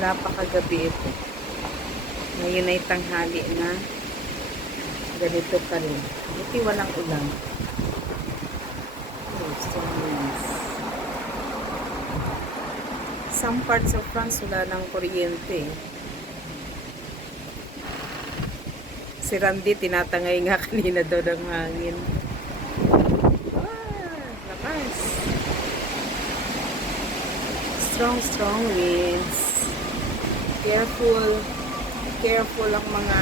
Wala pa kagabi ito. Ngayon ay tanghali na. Ganito pa rin. Buti walang ulan. Oh, so nice. Some parts of France wala ng kuryente. Si Randy tinatangay nga kanina daw ng hangin. Lakas. Strong winds. Careful ang mga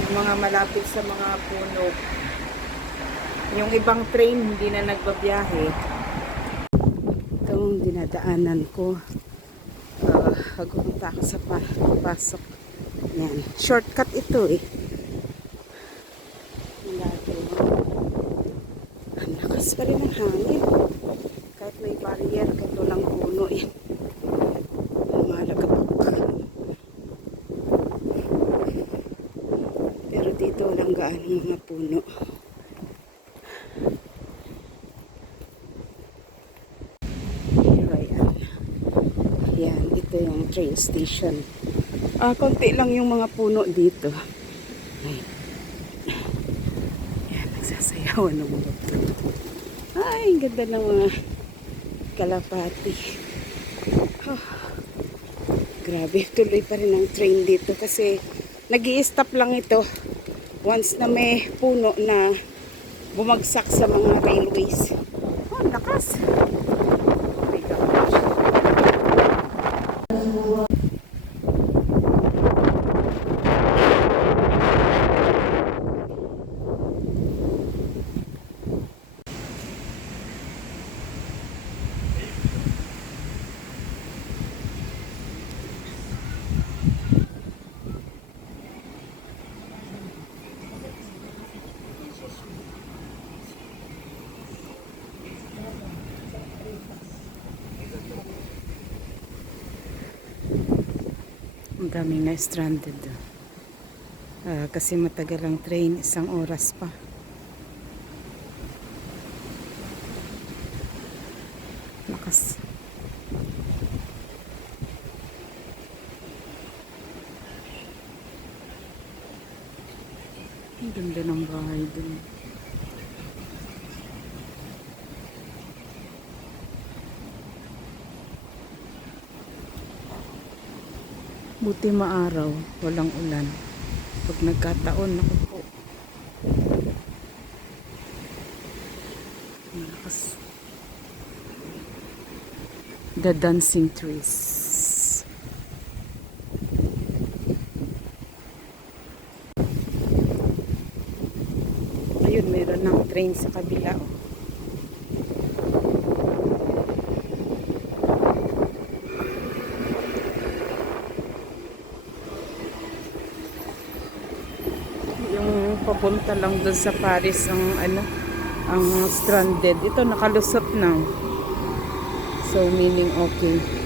yung mga malapit sa mga puno. Yung ibang train hindi na nagbabiyahe. Ito ang dinadaanan ko. Pagunta ako sa pasok. Yan. Shortcut ito eh. Ang lakas pa rin ang hangin. Kahit may barrier, kahit walang puno eh. Malagapak. Pero dito walang gaano mga puno. Here I am. Yan, ito yung train station. Konti lang yung mga puno dito. Yan, nagsasayawan ng mga puno. Ay, ang ganda ng mga kalapati. Oh, grabe, tuloy pa rin ang train dito kasi nag-i-stop lang ito once na may puno na bumagsak sa mga railways. Oh, lakas! Oh my gosh. Ang daming na stranded. Kasi matagal ang train, 1 oras pa. Lakas. Ang ganda ng bahay dun. Buti maaraw, walang ulan. Pag nagkataon, naku po. Malakas. The dancing trees. Ayun, meron ng train sa kabila. Papunta lang doon sa Paris ang ang stranded. Ito nakalusot na. So meaning okay.